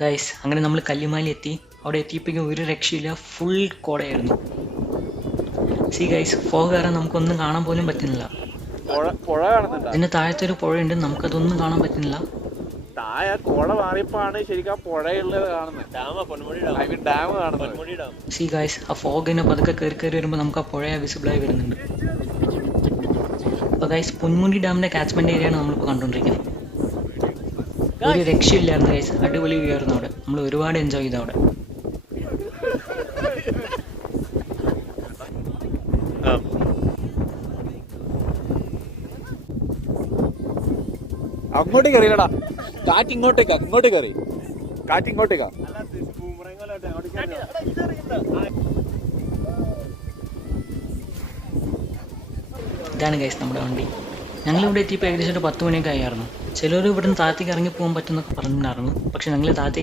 Guys അങ്ങനെ നമ്മൾ കല്ലുമാലി എത്തി. അവിടെ എത്തിയപ്പോഴേക്കും ഒരു രക്ഷയില്ല, ഫുൾ കോടയായിരുന്നു. സി ഗൈസ്, ഫോഗ് കാരണം നമുക്കൊന്നും കാണാൻ പോലും പറ്റുന്നില്ല. പുഴ കാണുന്നുണ്ടോ? ഇതിന്റെ താഴത്തെ ഒരു പുഴയുണ്ട്, നമുക്കതൊന്നും കാണാൻ പറ്റുന്നില്ല. താഴെ കുള മാറിയപ്പോഴാണ് ശരിക്കും പുഴയുള്ളത് കാണുന്നത്. ഡാം കാണുന്നത്. സി ഗൈസ്, ആ ഫോഗിനെ പതുക്കെ കയറി കയറി വരുമ്പോൾ നമുക്ക് ആ പുഴ വിസിബിളായി വരുന്നുണ്ട്. അപ്പോൾ ഗൈസ്, പൊന്മുടി ഡാമിന്റെ കാച്ച്മെന്റ് ഏരിയയാണ് നമ്മളിപ്പോൾ കണ്ടുകൊണ്ടിരിക്കുന്നത്. ഒരു രക്ഷയില്ലായിരുന്നു ഗൈസ്, അടിപൊളി വ്യൂ ആയിരുന്നു അവിടെ. നമ്മൾ ഒരുപാട് എൻജോയ് ചെയ്തു അവിടെ. അങ്ങോട്ട് കയറിയടാ, കാറ്റ് ഇങ്ങോട്ടേക്കാ, ഇങ്ങോട്ട് കയറി, കാറ്റ് ഇങ്ങോട്ടേക്കാ. ഇതാണ് ഗൈസ് നമ്മുടെ വണ്ടി. ഞങ്ങളിവിടെ എത്തിയപ്പോൾ ഏകദേശം ഒരു 10 മണിയൊക്കെ ആയിരുന്നു. ചിലർ ഇവിടുന്ന് താഴത്തേക്ക് ഇറങ്ങി പോകാൻ പറ്റുമെന്നൊക്കെ പറഞ്ഞിട്ടുണ്ടായിരുന്നു. പക്ഷെ ഞങ്ങൾ താഴത്തേക്ക്